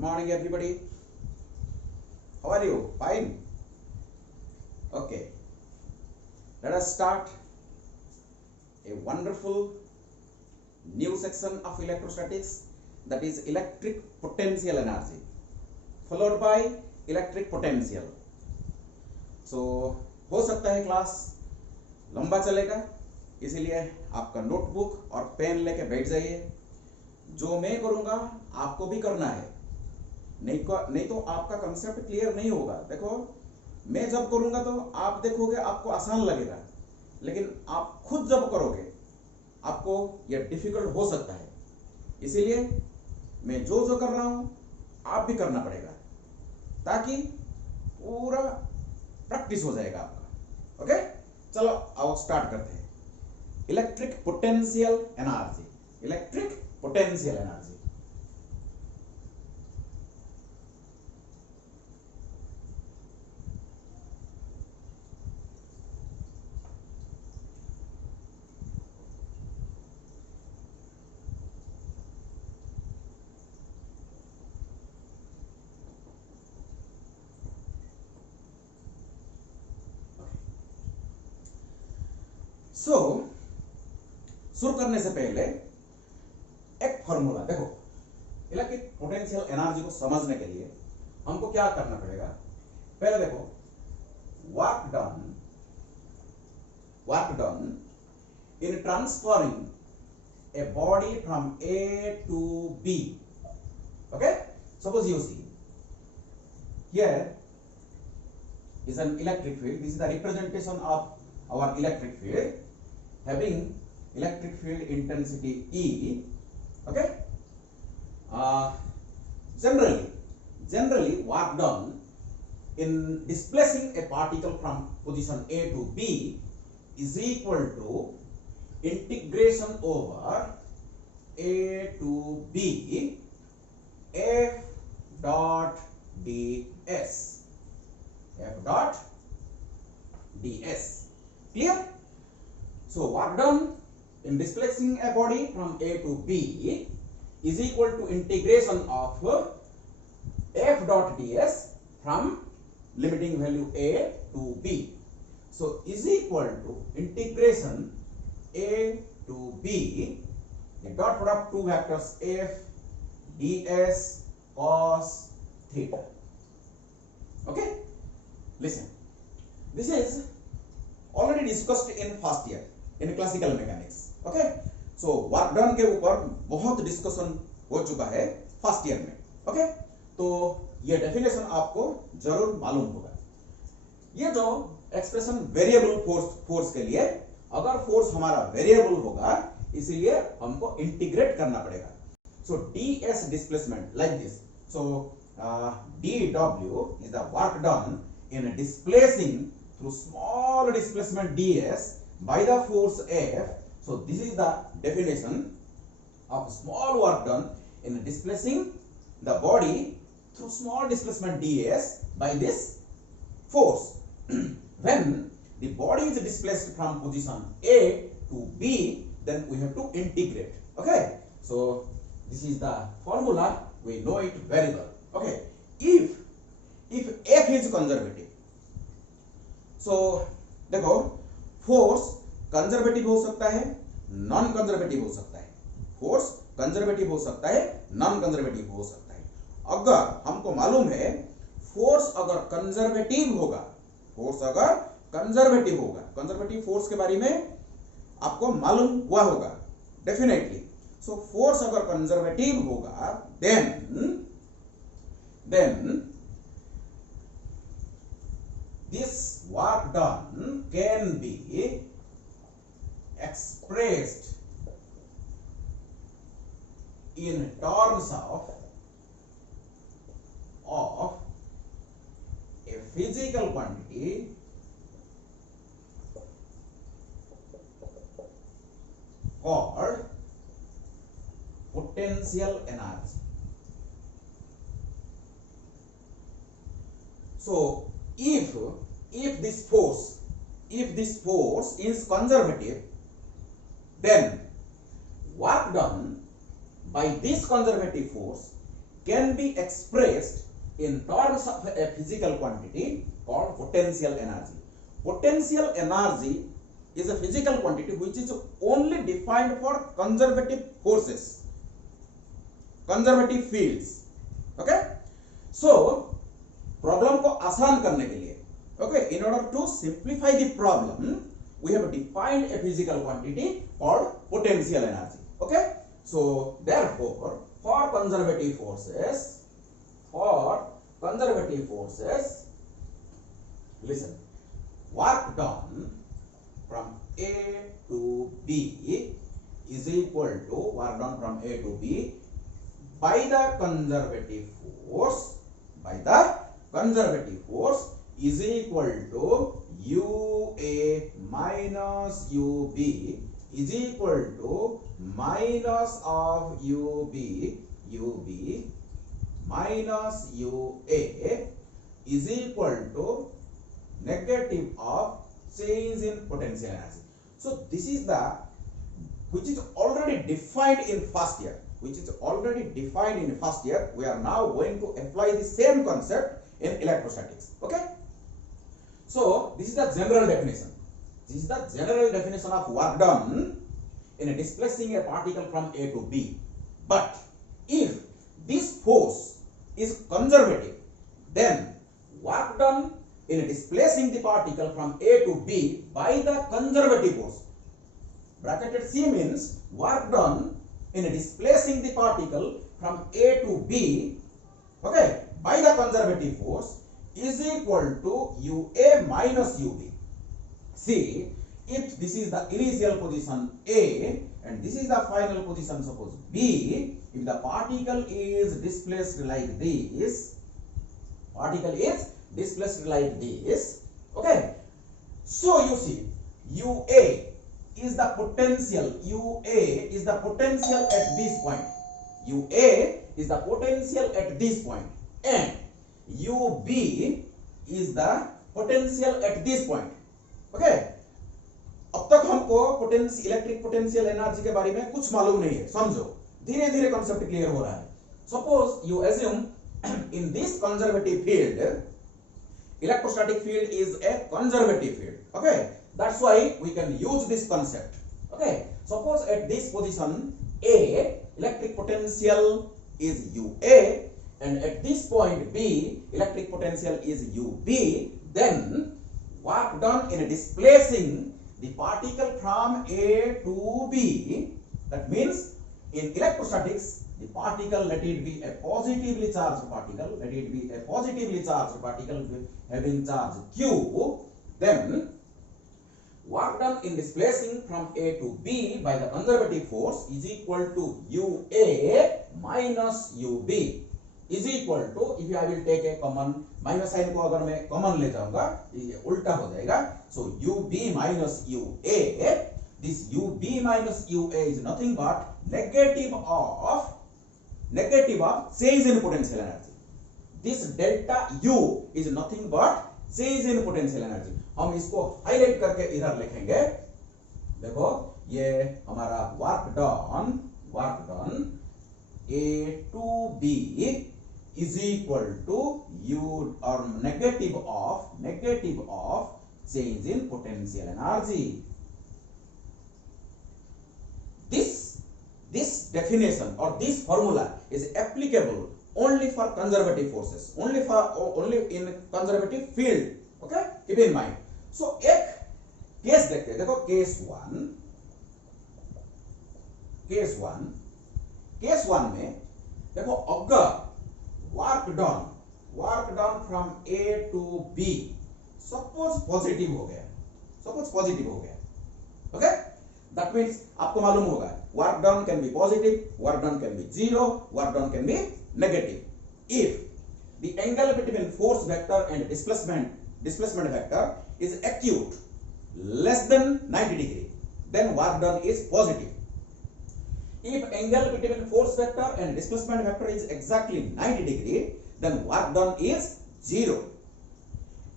Good morning, everybody. How are you? Fine? Okay. Let us start a wonderful new section of electrostatics, that is electric potential energy, followed by electric potential. So हो सकता है class लंबा चलेगा, इसीलिए आपका notebook और pen लेके बैठ जाइए। जो मैं करूँगा आपको भी करना है, नहीं तो आपका कंसेप्ट क्लियर नहीं होगा। देखो, मैं जब करूँगा तो आप देखोगे आपको आसान लगेगा, लेकिन आप खुद जब करोगे आपको यह डिफिकल्ट हो सकता है। इसीलिए मैं जो कर रहा हूँ आप भी करना पड़ेगा, ताकि पूरा प्रैक्टिस हो जाएगा आपका। ओके, चलो आओ स्टार्ट करते हैं। Electric potential energy, electric potential energy. So शुरू करने से पहले एक फॉर्मूला देखो। इलेक्ट्रिक पोटेंशियल एनर्जी को समझने के लिए हमको क्या करना पड़ेगा, पहले देखो, work done in transferring a body from A to B. Okay, suppose you see here is an electric field. This is the representation of our electric field having electric field intensity E. Okay, generally work done in displacing a particle from position A to B is equal to integration over A to B F dot ds. F dot ds. Clear? So work done in displacing a body from A to B is equal to integration of F dot ds from limiting value A to B. So is equal to integration A to B, the dot product two vectors F ds cos theta. Okay, listen, this is already discussed in first year in classical mechanics. Okay, so work done के ऊपर बहुत discussion हो चुका है first year में। Okay, तो ये definition आपको जरूर मालूम होगा। ये जो एक्सप्रेशन वेरिएबल फोर्स के लिए, अगर फोर्स हमारा वेरिएबल होगा इसीलिए हमको इंटीग्रेट करना पड़ेगा। सो ds displacement like this. So dw is the work done in displacing through small displacement ds by the force F. So this is the definition of small work done in displacing the body through small displacement ds by this force. When the body is displaced from position A to B, then we have to integrate. Okay, so this is the formula, we know it very well. Okay, if F is conservative, so देखो, force conservative हो सकता है, non conservative हो सकता है। Force conservative हो सकता है, नॉन कंजर्वेटिव हो सकता है। अगर हमको मालूम है फोर्स अगर कंजर्वेटिव होगा, कंजर्वेटिव फोर्स के बारे में आपको मालूम हुआ होगा डेफिनेटली। सो फोर्स अगर कंजर्वेटिव होगा, then this work done can be expressed in terms of a physical quantity called potential energy. So if this force is conservative, then work done by this conservative force can be expressed in terms of a physical quantity called potential energy. Potential energy is a physical quantity which is only defined for conservative forces, conservative fields. Okay, so problem को आसान करने के लिए, okay, in order to simplify the problem, we have defined a physical quantity called potential energy. Okay, so therefore for conservative forces, listen, work done from A to B is equal to work done from A to B by the conservative force, is equal to UA minus UB is equal to minus of UB minus UA is equal to negative of change in potential energy. So this is the which is already defined in first year. We are now going to apply the same concept in electrostatics. Okay, so this is the general definition. Of work done in displacing a particle from A to B. But if this force is conservative, then work done in displacing the particle from A to B by the conservative force, bracketed C means work done in displacing the particle from A to B, okay, by the conservative force is equal to UA minus UB. See, if this is the initial position A and this is the final position, suppose B, if the particle is displaced like this, okay, so you see UA is the potential at this point, and UB is the potential at this point. Okay, अब तक हमको electric potential energy के बारे में कुछ मालूम नहीं है, समझो, धीरे धीरे कॉन्सेप्ट क्लियर हो रहा है. Suppose you assume in this conservative field, electrostatic field is a conservative field. Okay, that's why we can use this concept. Okay, suppose at this position A, electric potential is UA, and at this point B, electric potential is UB. Then work done in displacing the particle from A to B, that means in electrostatics the particle, let it be a positively charged particle, having charge Q, then work done in displacing from A to B by the conservative force is equal to UA minus UB is equal to, if I will take a common minus sign को अगर मैं common ले जाऊंगा ये उल्टा हो जाएगा. सो UB minus UA, this UB minus UA is nothing but negative of change in potential energy. This delta U is nothing but change in potential energy. हम इसको हाईलाइट करके इधर लिखेंगे. देखो ये हमारा work done A to B is equal to U or negative of change in potential energy. This definition or this formula is applicable only for conservative forces, only in conservative field. Okay, keep in mind. So एक case देखते हैं. देखो case one में देखो अगर work done from A to B suppose positive हो गया, okay, that means आपको मालूम होगा work done can be positive, work done can be zero, work done can be negative if the angle between force vector and displacement vector is acute less than 90 degree, then work done is positive. If angle between force vector and displacement vector is exactly 90 degree, then work done is 0.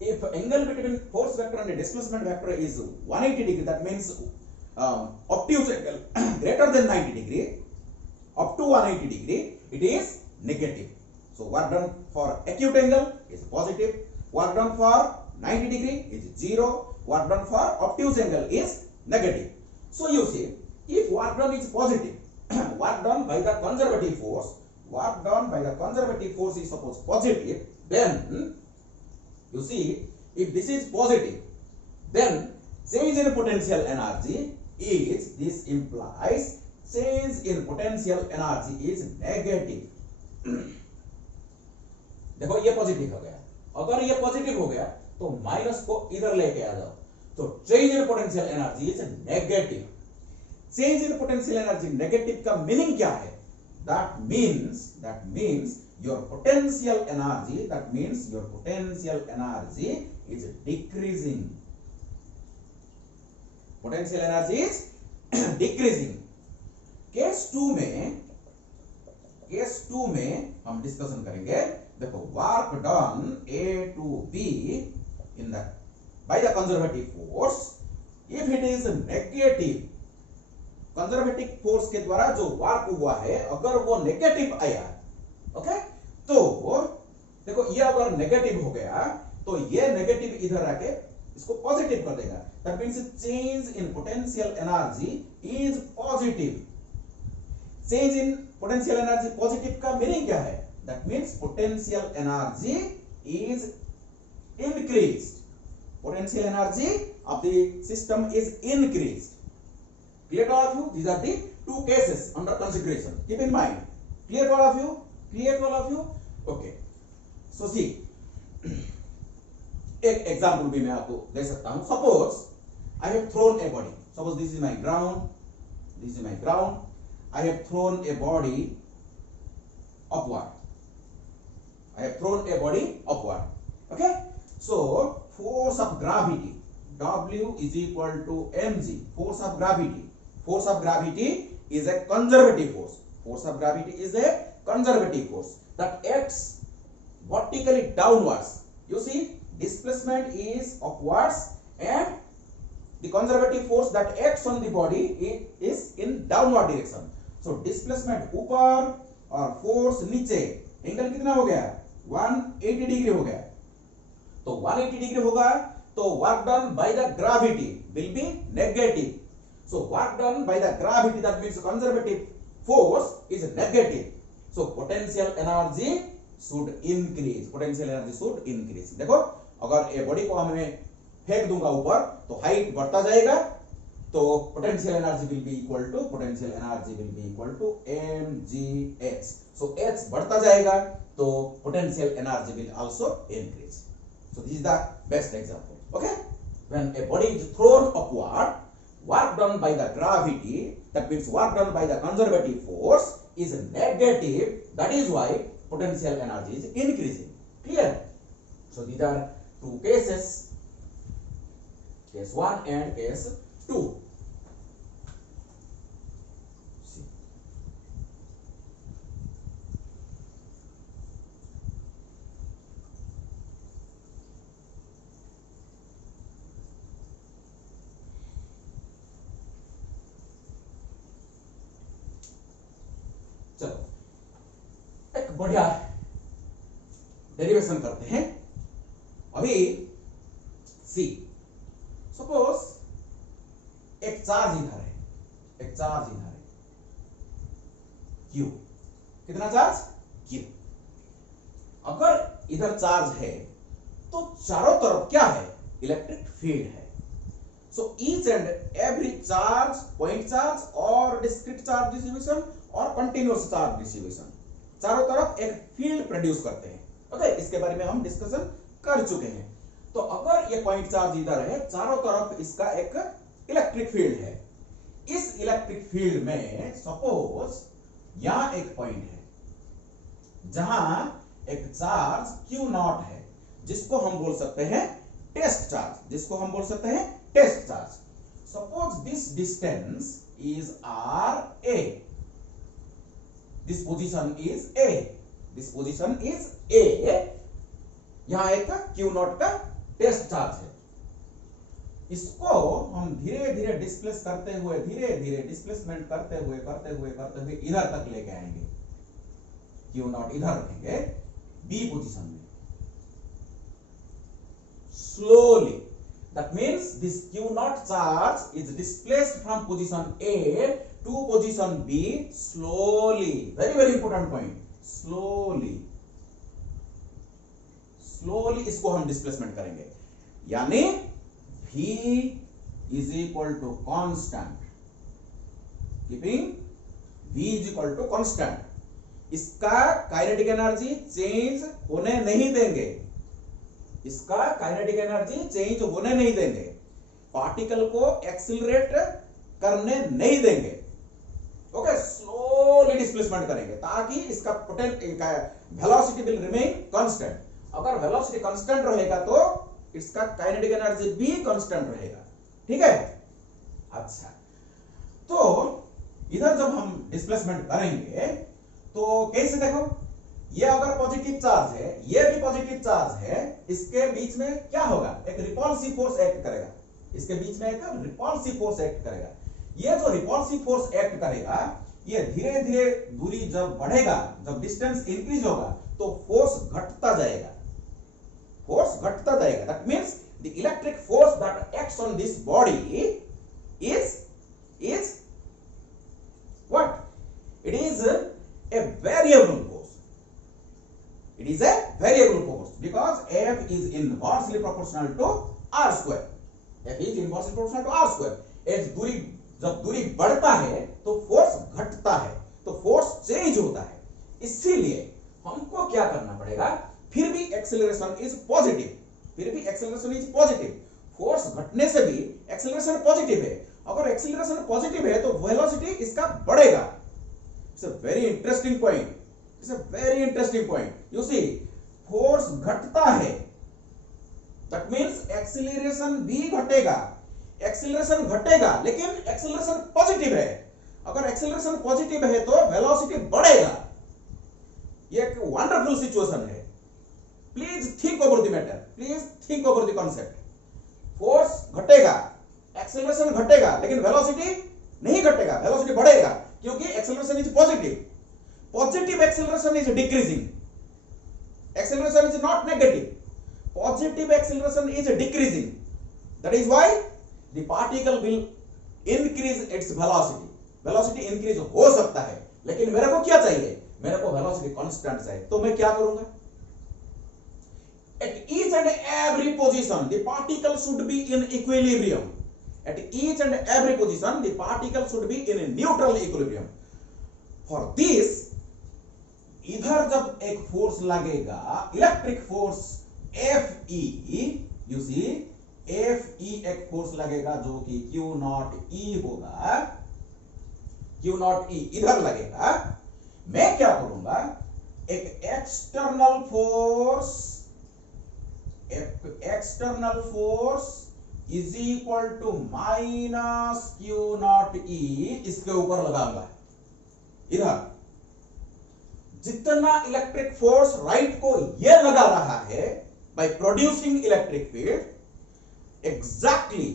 If angle between force vector and displacement vector is 180 degree, that means obtuse angle greater than 90 degree up to 180 degree, it is negative. So work done for acute angle is positive. Work done for 90 degree is 0. Work done for obtuse angle is negative. So you see, if work done is positive, work done by the conservative force, work done by the conservative force is suppose positive, then you see, if this is positive, then change in potential energy is, this implies change in potential energy is negative. देखो ये positive हो गया, अगर ये positive हो गया तो minus को इधर लेके आ जाओ, तो change in potential energy is negative. Change in potential energy negative का मीनिंग क्या है? That means your potential energy, that means your potential energy is decreasing. Potential energy is decreasing. Case two में हम डिस्कशन करेंगे. देखो, work done A to B in the by the conservative force, if it is negative, conservative force के द्वारा जो work हुआ है अगर वो नेगेटिव आया, ओके, तो देखो ये अगर नेगेटिव हो गया तो ये नेगेटिव इधर आके इसको पॉजिटिव कर देगा. That means change in potential energy is positive. Change in potential energy positive का मीनिंग क्या है? That means potential energy is increased. Potential energy of the system is increased. Clear to all of you? These are the two cases under consideration. Keep in mind. Clear to all of you? Clear to all of you? Okay. So see, एक example भी मैं आपको दे सकता हूं. Suppose I have thrown a body. Suppose this is my ground. This is my ground. I have thrown a body upward. I have thrown a body upward. Okay. So force of gravity W is equal to mg. Force of gravity is a conservative force. Force of gravity is a conservative force that acts vertically downwards. You see, displacement is upwards and the conservative force that acts on the body is in downward direction. So displacement ऊपर और force नीचे. Angle कितना हो गया? 180 degree हो गया. तो 180 degree होगा तो work done by the gravity will be negative. So work done by the gravity, that means conservative force is negative. So potential energy should increase. देखो, अगर ये बॉडी को मैं फेंक दूंगा ऊपर तो हाइट बढ़ता जाएगा, तो potential energy will be equal to mgh. So h बढ़ता जाएगा तो potential energy will also increase. So this is the best example. Okay, when a body is thrown upward, work done by the gravity, that means work done by the conservative force, is negative. That is why potential energy is increasing. Clear? So these are two cases, case 1 and case 2. See. चलो एक बढ़िया derivation करते हैं. अभी सी, suppose एक charge इधर है, Q. कितना चार्ज? क्यू. अगर इधर चार्ज है तो चारों तरफ क्या है? इलेक्ट्रिक फील्ड है. So each and every charge, point charge और discrete charge distribution और continuous charge distribution, चारों तरफ एक फील्ड प्रोड्यूस करते हैं. ओके, इसके बारे में हम डिस्कशन कर चुके हैं. तो अगर ये पॉइंट चार्ज इधर है, चारों तरफ इसका एक इलेक्ट्रिक फील्ड है. इस इलेक्ट्रिक फील्ड में सपोज यहां एक पॉइंट है जहां एक चार्ज Q0 है, जिसको हम बोल सकते हैं test charge. Suppose this distance is RA. This position is A. यहां एक Q0 का टेस्ट चार्ज है. इसको हम धीरे धीरे डिस्प्लेस करते हुए, डिस्प्लेसमेंट करते हुए इधर तक लेके आएंगे. Q0 इधर रखेंगे, बी पोजीशन में slowly. That means this Q naught charge is displaced from position A to position B slowly. Very very important point. Slowly. Slowly इसको हम डिस्प्लेसमेंट करेंगे, यानी V is equal to constant. Keeping V is equal to constant. इसका kinetic energy change होने नहीं देंगे, इसका kinetic energy change होने नहीं देंगे, पार्टिकल को एक्सिलरेट करने नहीं देंगे। ओके, स्लोली डिस्प्लेसमेंट करेंगे ताकि इसका वेलोसिटी विल रिमेन कांस्टेंट। अगर वेलोसिटी कांस्टेंट रहेगा तो इसका काइनेटिक एनर्जी भी कांस्टेंट रहेगा। ठीक है, अच्छा, तो इधर जब हम डिस्प्लेसमेंट करेंगे तो कैसे, देखो ये अगर पॉजिटिव चार्ज है, ये भी पॉजिटिव चार्ज है, इसके बीच में क्या होगा, एक रिपल्सिव फोर्स एक्ट करेगा, इसके बीच में एक रिपल्सिव फोर्स एक्ट करेगा। ये जो रिपल्सिव फोर्स एक्ट करेगा, ये धीरे धीरे दूरी जब बढ़ेगा, जब डिस्टेंस इंक्रीज होगा तो फोर्स घटता जाएगा, फोर्स घटता जाएगा। That means the electric force that acts on this body is what, it is a variable force. It is a variable force because F is inversely proportional to R square. F is inversely proportional to R square. जब दूरी बढ़ता है तो force घटता है, तो force change होता है। इसीलिए हमको क्या करना पड़ेगा, फिर भी एक्सेलरेशन इज पॉजिटिव, फिर भी एक्सेलरेशन इज पॉजिटिव। फोर्स घटने से भी एक्सेलरेशन पॉजिटिव है। अगर एक्सेलरेशन पॉजिटिव है तो वेलोसिटी इसका बढ़ेगा। It's a very interesting point. It's a very interesting point. You see, force घटता है, that means acceleration भी घटेगा। Acceleration घटेगा, लेकिन acceleration पॉजिटिव है। अगर acceleration पॉजिटिव है तो velocity बढ़ेगा। ये एक wonderful situation है। Please think over the matter. Please think over the concept. Force घटेगा, acceleration घटेगा, लेकिन velocity नहीं घटेगा, velocity बढ़ेगा, क्योंकि acceleration is positive. Positive acceleration is decreasing, acceleration is not negative, positive acceleration is decreasing. That is why the particle will increase its velocity. Velocity increase हो सकता है, लेकिन मेरे को क्या चाहिए, मेरे को वेलोसिटी कांस्टेंट चाहिए। तो मैं क्या करूंगा, at each and every position the particle should be in equilibrium. At each and every position, the particle should be in a neutral equilibrium. For this, इधर जब एक फोर्स लगेगा, electric force Fe, you see, Fe एक force लगेगा जो कि Q naught E होगा, Q naught E इधर लगेगा। मैं क्या करूंगा, एक external force is equal to minus Q naught E इसके ऊपर लगाऊंगा। इधर जितना इलेक्ट्रिक फोर्स राइट को ये लगा रहा है by producing electric field, exactly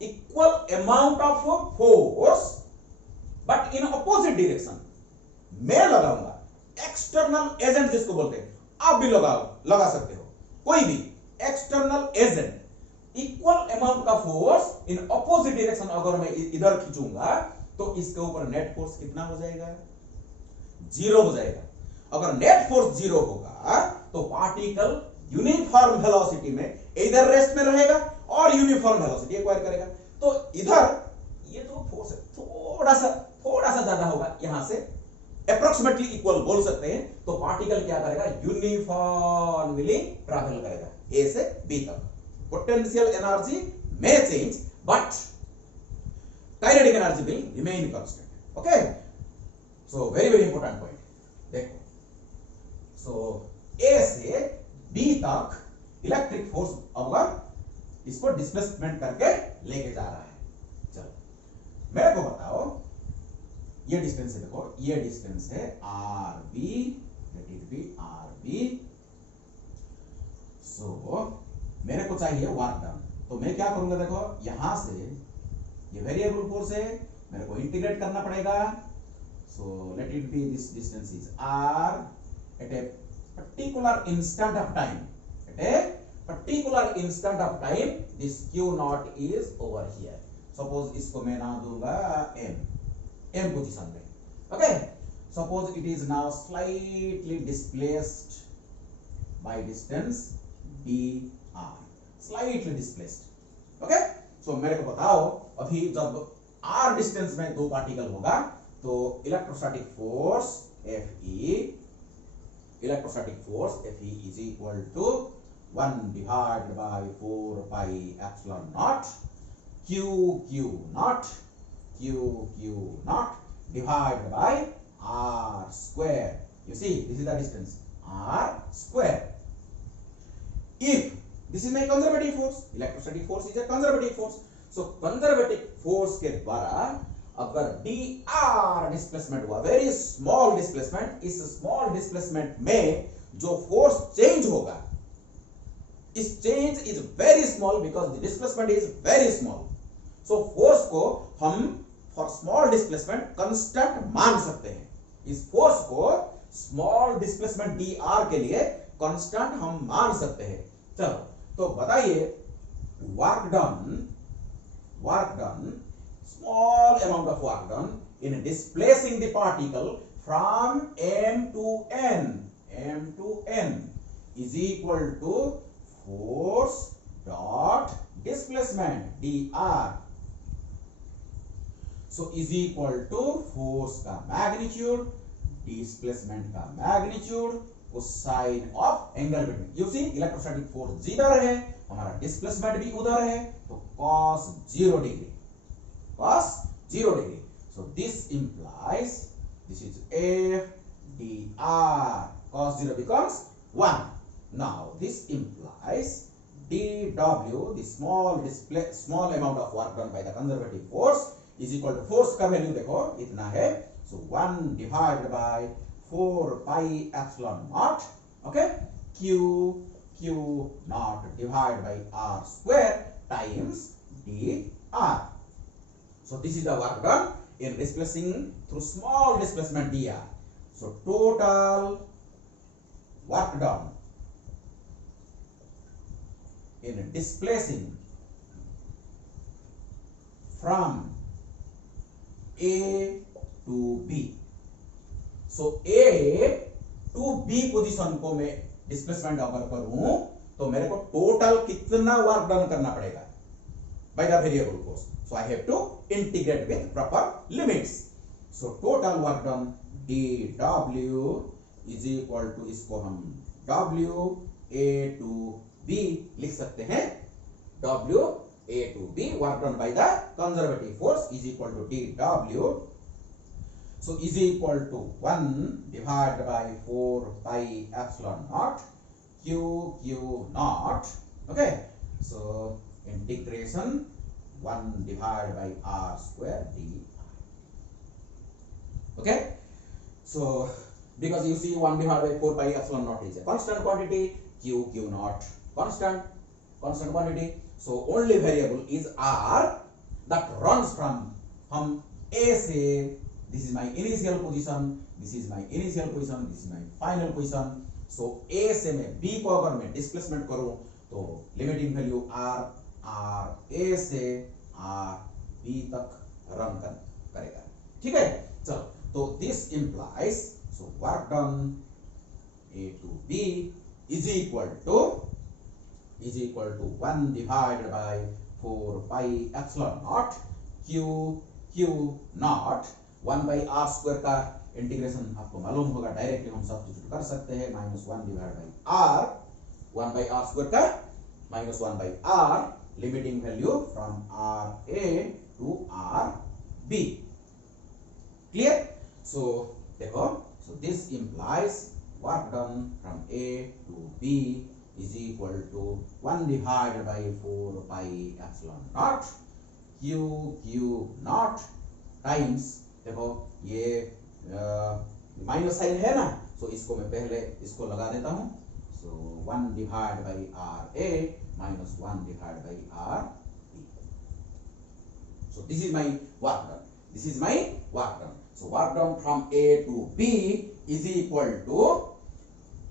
equal amount of force but in opposite direction मैं लगाऊंगा। एक्सटर्नल एजेंट जिसको बोलते हैं, आप भी लगा सकते हो, कोई भी एक्सटर्नल एजेंट इक्वल अमाउंट का फोर्स इन अपोजिट डायरेक्शन अगर मैं इधर खींचूंगा तो इसके ऊपर नेट फोर्स कितना हो जाएगा, 0 हो जाएगा। अगर नेट फोर्स 0 होगा तो पार्टिकल यूनिफॉर्म वेलोसिटी में इधर रेस्ट में रहेगा और यूनिफॉर्म वेलोसिटी एक्वायर करेगा। तो इधर ये जो फोर्स है थोड़ा सा ज्यादा होगा, यहां से अप्रोक्सीमेटली इक्वल बोल सकते हैं। तो पार्टिकल क्या करेगा, यूनिफॉर्मली ट्रैवल करेगा ए से बी तक। Potential energy may change but kinetic energy will remain constant. Okay, so very important point. देखो, so A से B तक इलेक्ट्रिक फोर्स अब इसको डिस्प्लेसमेंट करके लेके जा रहा है। चलो मेरे को बताओ, ये डिस्टेंस है, देखो ये डिस्टेंस है RB, let it be RB। so मेरे को चाहिए वर्क डन, तो मैं क्या करूंगा, देखो यहां से ये वेरिएबल फोर्स है, मेरे को इंटीग्रेट करना पड़ेगा। So let it be this distance is R at a particular instant of time, at a particular instant of time, this q naught is over here. Suppose इसको मैं नाम दूंगा m position में. Okay, suppose it is now slightly displaced by distance dr, slightly displaced. Okay, so मेरे को बताओ अभी जब r डिस्टेंस में दो पार्टिकल होगा तो electrostatic force Fe is equal to 1 divided by 4 pi epsilon naught q naught divided by r square. You see, this is the distance, r square. If this is my conservative force, electrostatic force is a conservative force. So conservative force के द्वारा अगर dr displacement हुआ, very small displacement, इस small displacement में जो force change होगा, इस change is very small because the displacement is very small. So force को हम फॉर स्मॉल डिस्प्लेसमेंट कांस्टेंट मान सकते हैं. इस फोर्स को स्मॉल डिस्प्लेसमेंट dr के लिए कांस्टेंट हम मान सकते हैं. चलो तो बताइए, work done, small amount of work done in displacing the particle from m to n is equal to force dot displacement dr. So is equal to force का magnitude, displacement का magnitude, cosine of angle between. You see, electrostatic force जिधर है, हमारा displacement भी उधर है, तो cos 0 degree. So this implies this is F dr. Cos 0 becomes 1. Now this implies dw, the small amount of work done by the conservative force, is equal to force का value देखो इतना है. So 1 divided by 4 pi epsilon naught. Okay, q naught divided by r square times dr. So this is the work done in displacing through small displacement dr. So total work done in displacing from A to B. So A to B position को मैं displacement अगर करूं तो मेरे को total कितना work done करना पड़ेगा by the variable force. So I have to integrate with proper limits. So total work done dw is equal to, इसको हम w a to b लिख सकते हैं. w a to b work done by the conservative force is equal to dw. So is equal to 1 divided by 4 pi epsilon naught q naught. Okay, so integration 1 divided by r square d. Okay, so because you see 1 divided by 4 pi epsilon naught is a constant quantity, q naught constant quantity. So only variable is r that runs from A से, this is my initial position, this is my initial position, this is my final position. So A से मैं B को अगर मैं displacement करूं तो limiting value r A से R B तक रन करेगा. ठीक है, चलो तो this implies, so work done A to B is equal to 1 divided by 4 pi epsilon naught q naught 1 by r square का इंटीग्रेशन आपको मालूम होगा, डायरेक्टली हम सब्स्टिट्यूट कर सकते हैं. -1 divided by r, 1 by r square का -1 by r, limiting value from r a to r b. Clear? So देखो, so this implies work done from A to B is equal to 1 divided by 4 pi epsilon naught q naught times, देखो ये minus sign है ना, so इसको मैं पहले इसको लगा देता हूं. So 1 divided by r a minus 1 divided by r b. So this is my work done. This is my work done. So work done from A to B is equal to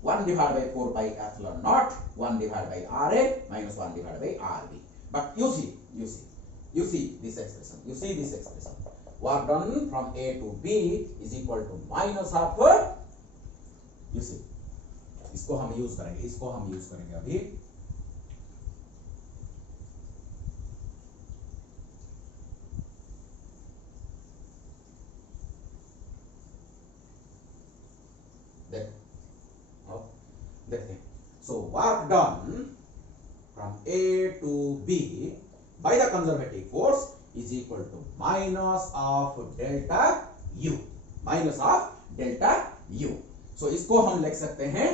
1 divided by 4 pi epsilon naught 1 divided by RA minus 1 divided by RB. But you see this expression. Work done from A to B is equal to minus of you see इसको हम use करेंगे अभी. देखते हैं. So work done from A to B by the conservative force is equal to minus of delta U. So इसको हम लिख सकते हैं.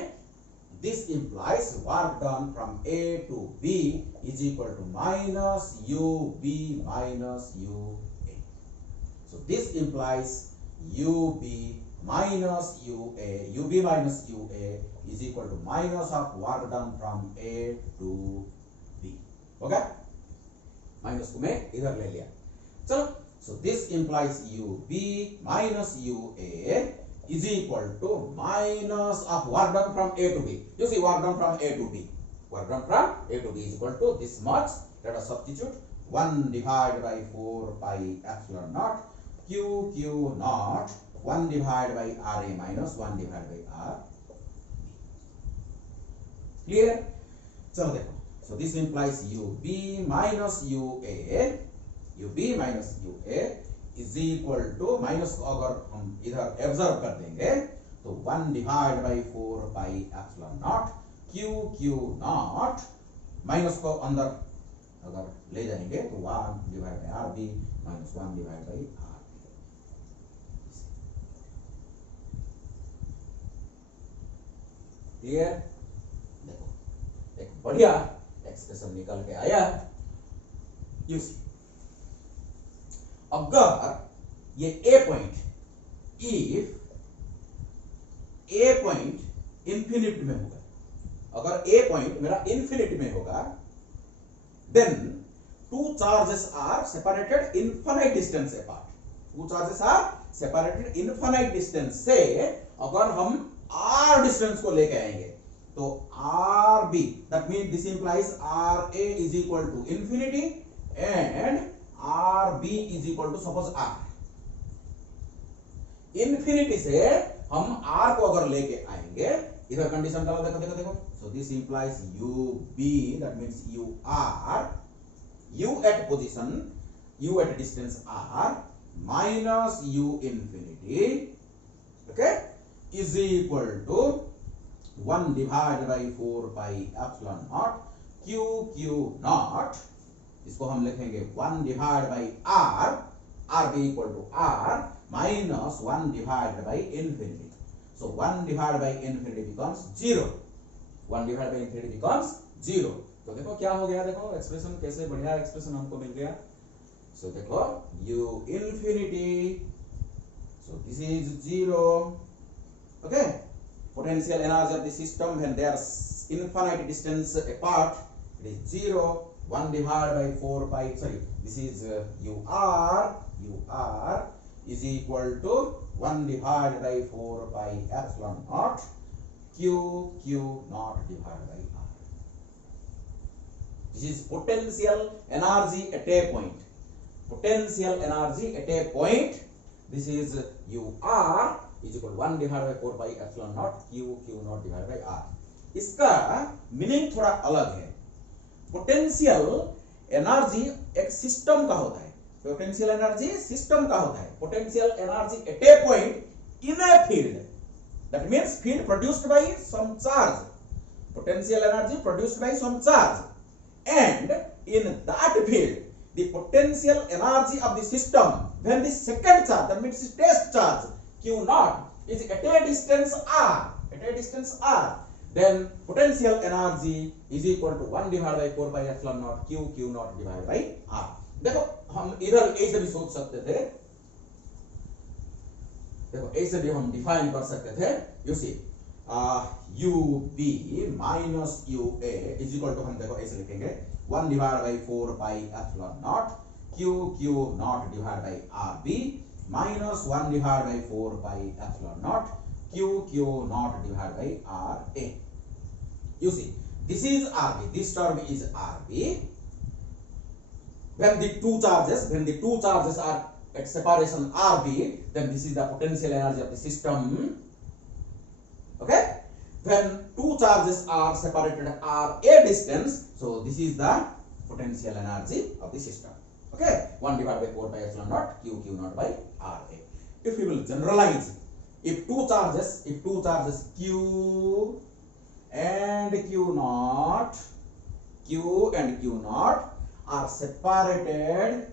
This implies work done from A to B is equal to minus UB minus UA. So this implies UB minus UA is equal to minus of work done from A to B. Okay? Minus को मैं इधर ले लिया. चलो. So this implies UB minus UA is equal to minus of work done from A to B. You see work done from A to B. Work done from A to B is equal to this much. Let us substitute 1 divided by 4 pi epsilon naught Q naught 1 divided by RA minus 1 divided by R. Clear? चलो देखो. So this implies UB minus UA is equal to minus को अगर हम इधर absorb कर देंगे तो 1 divided by 4 pi epsilon naught Q naught minus को अंदर अगर ले जाएंगे तो 1 divided by RB minus 1 divided by RB. Clear? देखो एक बढ़िया एक्सप्रेशन निकल के आया. यू सी अगर ये a point if a point infinite में होगा, अगर ए पॉइंट मेरा इंफिनिट में होगा then two charges are separated infinite distance apart. Two charges are separated infinite distance से अगर हम आर डिस्टेंस को लेके आएंगे तो RB, that means this implies RA is equal to infinity and RB is equal to suppose R. Infinity से हम R को अगर लेके आएंगे इधर कंडीशन डालो. देखो. So this implies UB, that means U at position, U at distance R minus U infinity, okay, is equal to 1 divided by 4 pi epsilon naught Q naught. इसको हम लिखेंगे 1 divided by R, RB equal to R minus 1 divided by infinity. So 1 divided by infinity becomes 0. 1 divided by infinity becomes 0. तो देखो क्या हो गया. देखो expression कैसे बढ़िया एक्सप्रेशन हमको मिल गया. So देखो U infinity, so this is 0. Okay, potential energy of the system when they are infinite distance apart, it is 0. 1 divided by 4 pi, sorry, this is UR is equal to 1 divided by 4 pi epsilon naught Q naught divided by R. This is potential energy at a point. Potential energy at a point. This is UR is equal to 1 divided by 4 pi epsilon naught Q naught divided by R. इसका meaning थोड़ा अलग है. Potential energy एक system का होता है. Potential energy system का होता है. Potential energy at a point in a field, that means field produced by some charge. Potential energy produced by some charge and in that field the potential energy of the system when the second charge, that means the test charge Q naught is at a distance R, then potential energy is equal to 1 divided by 4 pi epsilon naught Q naught divided by R. देखो हम इधर ऐसे भी सोच सकते थे. देखो ऐसे भी हम डिफाइन कर सकते थे. You see UB minus UA is equal to, हम देखो ऐसे लिखेंगे 1 divided by 4 pi epsilon naught Q naught divided by RB minus 1 divided by 4 pi epsilon naught q naught divided by RA. You see, this is RB, this term is RB. When the two charges are at separation RB, then this is the potential energy of the system. Okay? When two charges are separated RA distance, so this is the potential energy of the system. Okay? 1 divided by 4 pi epsilon naught q naught by RA. If we will generalize, if two charges q and q naught are separated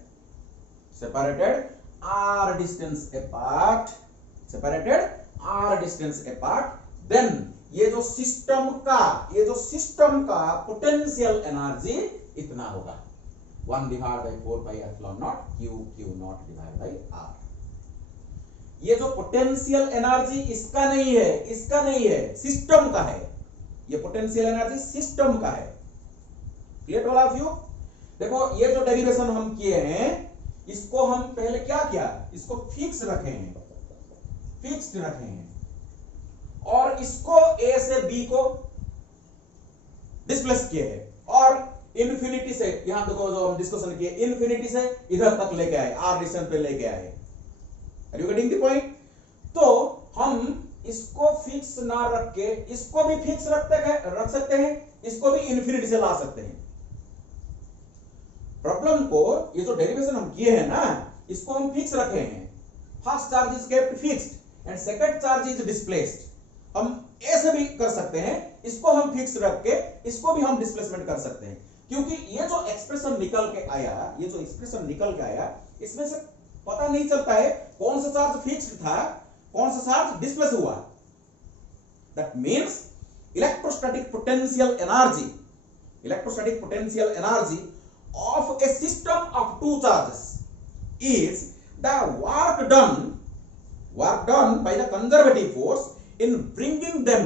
r distance apart, then ये जो system का potential energy इतना होगा 1 divide by 4 pi epsilon not q not divide by r. ये जो potential energy इसका नहीं है, सिस्टम का है. ये पोटेंशियल एनर्जी सिस्टम का है. Clear all of you? देखो ये जो डेरिवेशन हम किए हैं, इसको हम पहले क्या किया, इसको फिक्स्ड रखे हैं और इसको A से B को डिस्प्लेस किए हैं और इन्फिनिटी से, यहां देखो जो हम डिस्कशन किए, इन्फिनिटी से इधर तक लेके आए, r डिस्टेंस पे लेके आए. Are you getting the point? तो हम इसको फिक्स ना रख के इसको भी फिक्स रख सकते हैं, इसको भी इन्फिनिटी से ला सकते हैं. प्रॉब्लम को, ये जो डेरिवेशन हम किए हैं ना, इसको हम फिक्स रखे हैं. First charge is kept fixed and second charge is displaced. हम ए से भी कर सकते हैं, इसको हम फिक्स रख के इसको भी हम डिस्प्लेसमेंट कर सकते हैं, क्योंकि ये जो एक्सप्रेशन निकल के आया, इसमें से पता नहीं चलता है कौन सा चार्ज फिक्स्ड था, कौन सा चार्ज डिस्प्लेस हुआ. That means electrostatic potential energy of a system of two charges is the work done by the conservative force in bringing them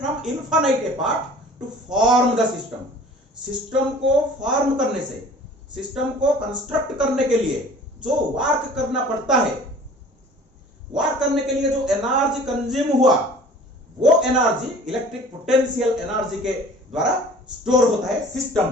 from infinite apart to form the system. System को form करने से, system को construct करने के लिए जो work करना पड़ता है, वर्क करने के लिए जो एनर्जी कंज्यूम हुआ, वो एनर्जी इलेक्ट्रिक पोटेंशियल एनर्जी के द्वारा स्टोर होता है सिस्टम.